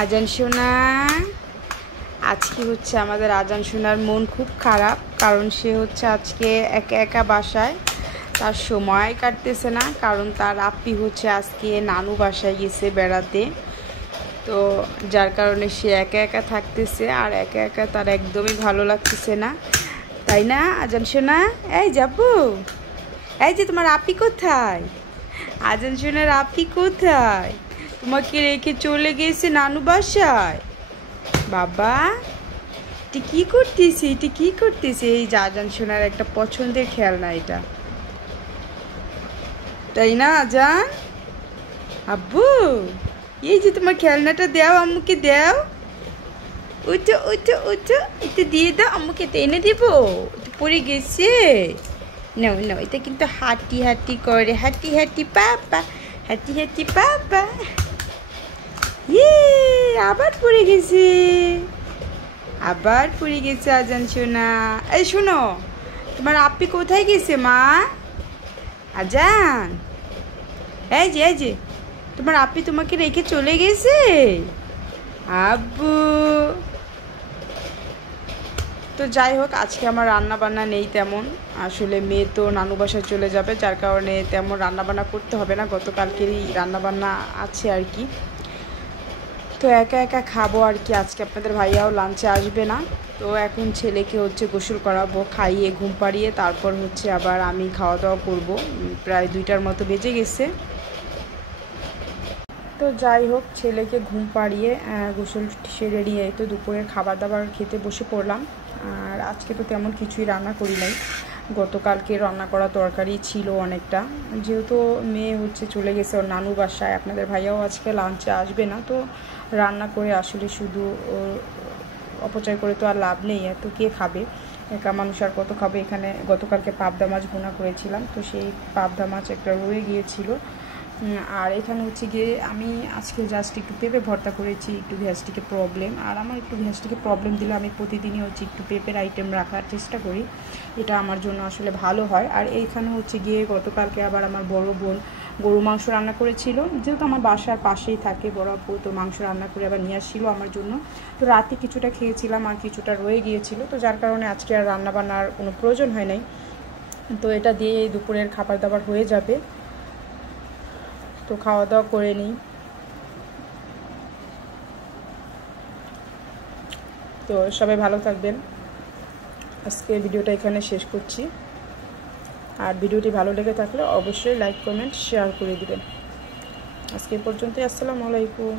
আজান সোনা আজকে হচ্ছে আমাদের আজান সোনার মন খুব খারাপ, কারণ সে হচ্ছে আজকে একা একা বাসায়, তার সময় কাটতেছে না, কারণ তার আপ্পি হচ্ছে আজকে নানু বাসায় গেছে বেড়াতে। তো যার কারণে সে একা একা থাকতেছে, আর একা একা তার একদমই ভালো লাগতেছে না, তাই না আজান সোনা? এই যাবো, এই যে তোমার আপ্পি কোথায়? আজান সোনার আপ্পি কোথায়? তোমাকে রেখে চলে গেছে নানু বাসায়। বাবা এটা কী করতেছে, এটা কী করতেছে? এই যে আজান সোনার একটা পছন্দের খেলনা এটা, তাই না আজান? আব্বু এই যে তোমার খেলনাটা দাও, আম্মুকে দাও। উঠো উঠো উঠো, এটা দিয়ে দাও আম্মুকে, এনে দিব। এটা পড়ে গেছে। নাও নাও, এটা কিন্তু হাঁটি হাঁটি করে, হাঁটি হাঁটি পাপা, হাঁটি হাঁটি পাপা। ইয়ে আবার পড়ে গেছে, আবার পড়ে গেছে আজান সোনা। এই শোনো, তোমার আপ্পি কোথায় গেছে মা? আজান এই যে তোমার আপ্পি তোমাকে রেখে চলে গেছে। আব্বু তো যাই হোক, আজকে আমার রান্না বান্না নেই তেমন, আসলে মেয়ে তো নানু বাসায় চলে যাবে, যার কারণে তেমন রান্না বান্না করতে হবে না, গতকালকেরই রান্না বান্না আছে আর কি। তো একা একা খাবো আর কি, আজকে আপনাদের ভাইয়াও লাঞ্চে আসবে না। তো এখন ছেলেকে হচ্ছে গোসল করাবো, খাইয়ে ঘুম পাড়িয়ে তারপর হচ্ছে আবার আমি খাওয়া দাওয়া করবো। প্রায় 2টার মতো বেজে গেছে। তো যাই হোক, ছেলেকে ঘুম পাড়িয়ে গোসল সেরে নিয়ে তো দুপুরের খাবার দাবার খেতে বসে পড়লাম। আর আজকে তো তেমন কিছুই রান্না করি নাই, গতকালকে রান্না করা তরকারি ছিল অনেকটা, যেহেতু মেয়ে হচ্ছে চলে গেছে ওর নানু বাসায়, আপনাদের ভাইয়াও আজকে লাঞ্চে আসবে না, তো রান্না করে আসলে শুধু অপচয় করে তো আর লাভ নেই, এত কে খাবে, একা মানুষ আর কত খাবে। এখানে গতকালকে পাবদা মাছ ভুনা করেছিলাম, তো সেই পাবদা মাছ একটা রয়ে গিয়েছিল। আর এখানে হচ্ছে গিয়ে আমি আজকে জাস্ট একটু পেঁপে ভর্তা করেছি, একটু গ্যাস্ট্রিকের প্রবলেম, আর আমার একটু গ্যাস্ট্রিকের প্রবলেম দিলে আমি প্রতিদিনই হচ্ছে একটু পেঁপের আইটেম রাখার চেষ্টা করি, এটা আমার জন্য আসলে ভালো হয়। আর এইখানে হচ্ছে গিয়ে গতকালকে আবার আমার বড় বোন গরু মাংস রান্না করেছিল, যেহেতু আমার বাসার পাশেই থাকে বড় আপু, তো মাংস রান্না করে আবার নিয়ে আসছিল আমার জন্য। তো রাতে কিছুটা খেয়েছিলাম আর কিছুটা রয়ে গিয়েছিল, তো যার কারণে আজকে আর রান্না বান্নার কোনো প্রয়োজন হয় নাই। তো এটা দিয়ে দুপুরের খাবার দাবার হয়ে যাবে, তো খাওয়া দাওয়া করে নিই। তো সবাই ভালো থাকবেন, আজকে ভিডিওটা এখানে শেষ করছি। আর ভিডিওটি ভালো লেগে থাকলে অবশ্যই লাইক কমেন্ট শেয়ার করে দিবেন। আজকে পর্যন্তই, আসসালামু আলাইকুম।